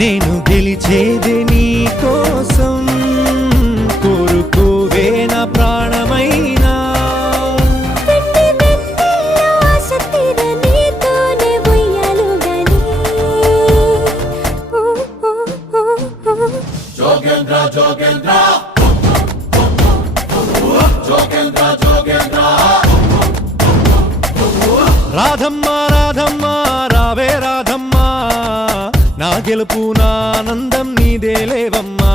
నేను గెలిచేదే నీ కోసం, కోరుకోవే నా ప్రాణమైనా. జోగేంద్ర జోగేంద్ర జోగేంద్ర జోగేంద్ర రాధమ్మ రాధమ్మ రావే రాధమ్మ, నా గెలుపు నా ఆనందం నీదేలేవమ్మా.